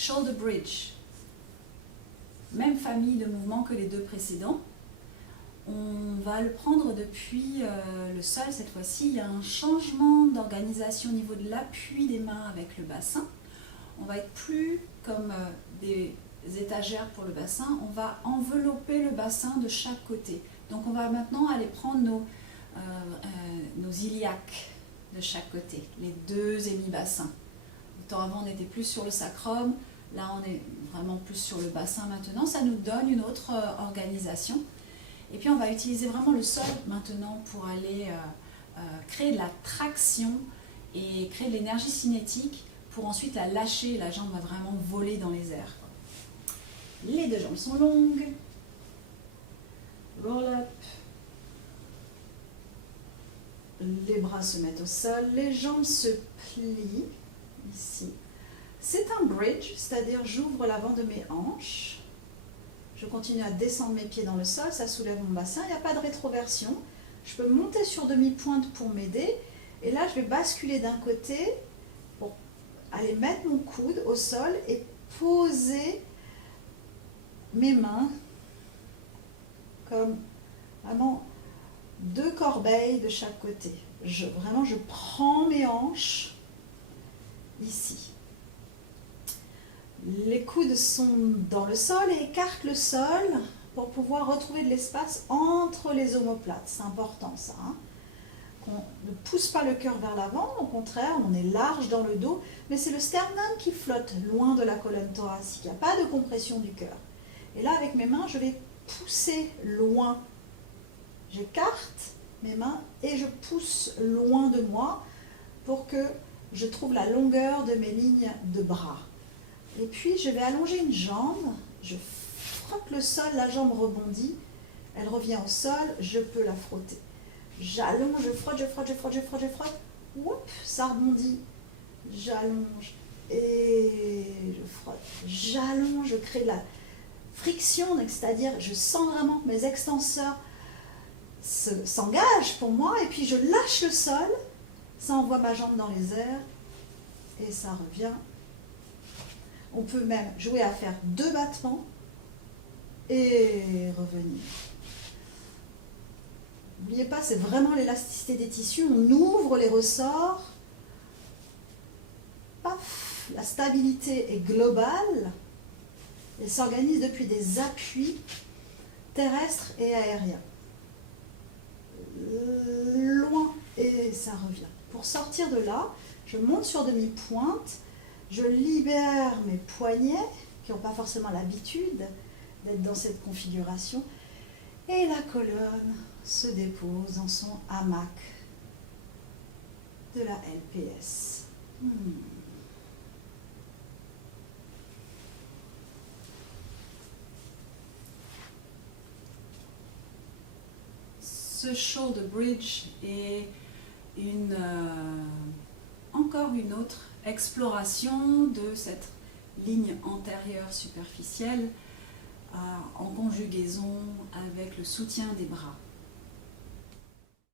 Shoulder bridge. Même famille de mouvements que les deux précédents. On va le prendre depuis le sol cette fois-ci. Il y a un changement d'organisation au niveau de l'appui des mains avec le bassin. On va être plus comme des étagères pour le bassin. On va envelopper le bassin de chaque côté. Donc on va maintenant aller prendre nos iliaques de chaque côté, les deux hémi-bassins. Autant avant on était plus sur le sacrum, là on est vraiment plus sur le bassin maintenant. Ça nous donne une autre organisation. Et puis on va utiliser vraiment le sol maintenant pour aller créer de la traction et créer de l'énergie cinétique pour ensuite la lâcher. La jambe va vraiment voler dans les airs. Les deux jambes sont longues. Roll up. Les bras se mettent au sol, les jambes se plient ici. C'est un bridge, c'est-à-dire j'ouvre l'avant de mes hanches. Je continue à descendre mes pieds dans le sol, ça soulève mon bassin, il n'y a pas de rétroversion. Je peux monter sur demi-pointe pour m'aider. Et là, je vais basculer d'un côté pour aller mettre mon coude au sol et poser mes mains comme vraiment 2 corbeilles de chaque côté. Vraiment, je prends mes hanches ici. Les coudes sont dans le sol et écartent le sol pour pouvoir retrouver de l'espace entre les omoplates. C'est important ça. Hein. On ne pousse pas le cœur vers l'avant, au contraire, on est large dans le dos, mais c'est le sternum qui flotte loin de la colonne thoracique. Il n'y a pas de compression du cœur. Et là, avec mes mains, je vais pousser loin. J'écarte mes mains et je pousse loin de moi pour que je trouve la longueur de mes lignes de bras. Et puis je vais allonger une jambe, je frotte le sol, la jambe rebondit, elle revient au sol, je peux la frotter. J'allonge, je frotte, je frotte, je frotte, je frotte, je frotte, oups, ça rebondit, j'allonge et je frotte, j'allonge, je crée de la friction, c'est-à-dire je sens vraiment que mes extenseurs s'engagent pour moi et puis je lâche le sol, ça envoie ma jambe dans les airs et ça revient. On peut même jouer à faire 2 battements et revenir. N'oubliez pas, c'est vraiment l'élasticité des tissus. On ouvre les ressorts. Paf, la stabilité est globale. Elle s'organise depuis des appuis terrestres et aériens. Loin et ça revient. Pour sortir de là, je monte sur demi-pointe. Je libère mes poignets, qui n'ont pas forcément l'habitude d'être dans cette configuration. Et la colonne se dépose dans son hamac de la LPS. Ce shoulder bridge est encore une autre exploration de cette ligne antérieure superficielle en conjugaison avec le soutien des bras.